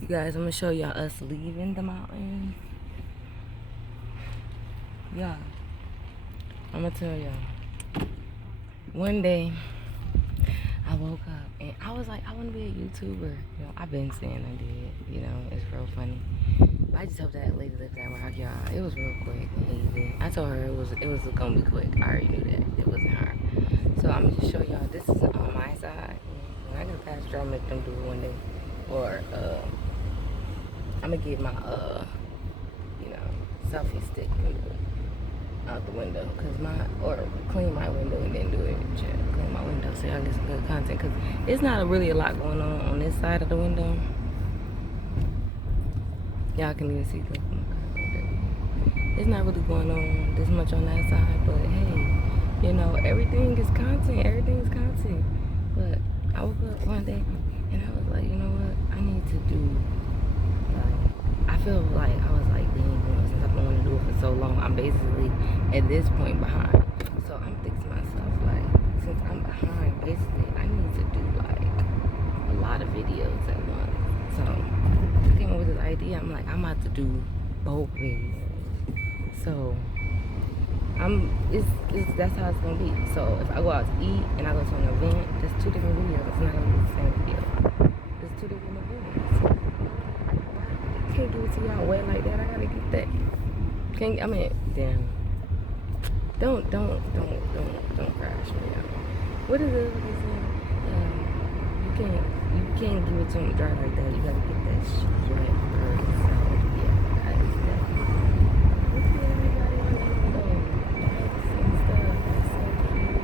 You guys, I'm gonna show y'all us leaving the mountain. Yeah, I'm gonna tell y'all. One day, I woke up and I was like, I want to be a YouTuber. You know, I've been saying I did. You know, it's real funny. But I just hope that lady lived that rock, y'all. It was real quick and easy. I told her it was gonna be quick. I already knew that it wasn't her. So I'm gonna just show y'all. This is on my side. When I get a passenger, I'm gonna make them do it one day. Or I'm gonna get my you know, selfie stick and do it out the window, or clean my window and then do it. Clean my window so y'all get some good content, because it's not really a lot going on this side of the window. Y'all can even see the it's not really going on this much on that side, but hey, you know, everything is content. But I woke up one day and I was like, you know what, I need to do, I feel like I was like being one since I've been wanting to do it for so long. I'm basically at this point behind. So I'm thinking to myself, like, since I'm behind, basically I need to do like a lot of videos at once. So I came up with this idea. I'm like, I'm about to do both videos. So that's how it's gonna be. So if I go out to eat and I go to an event, there's two different videos. It's not gonna be the same video. There's two different events. I can't give it to y'all wet like that. I gotta get that. Damn. Don't crash me out. What is it? You can't give it to them dry like that. You gotta get that shit wet first. So yeah, I just that. Look at everybody on the window. Lights and stuff. That's so cute.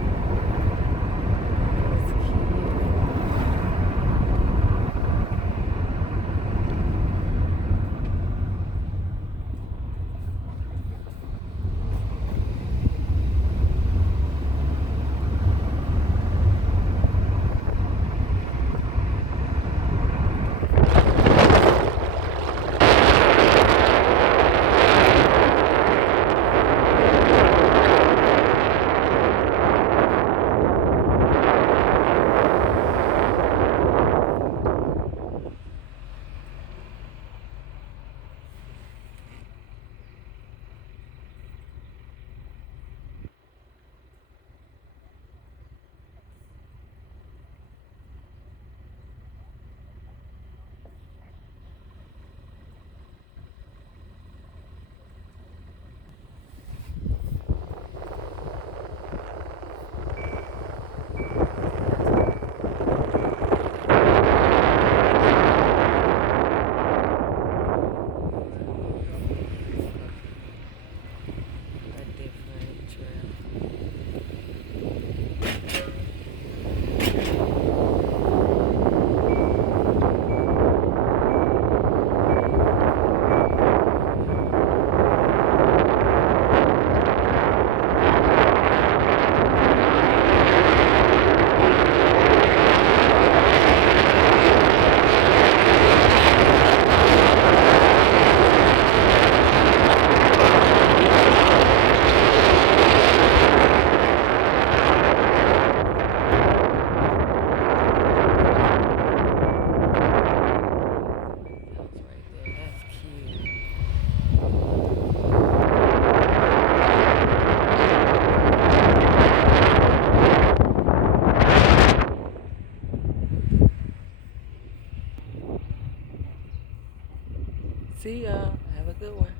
That's cute. See y'all. Have a good one.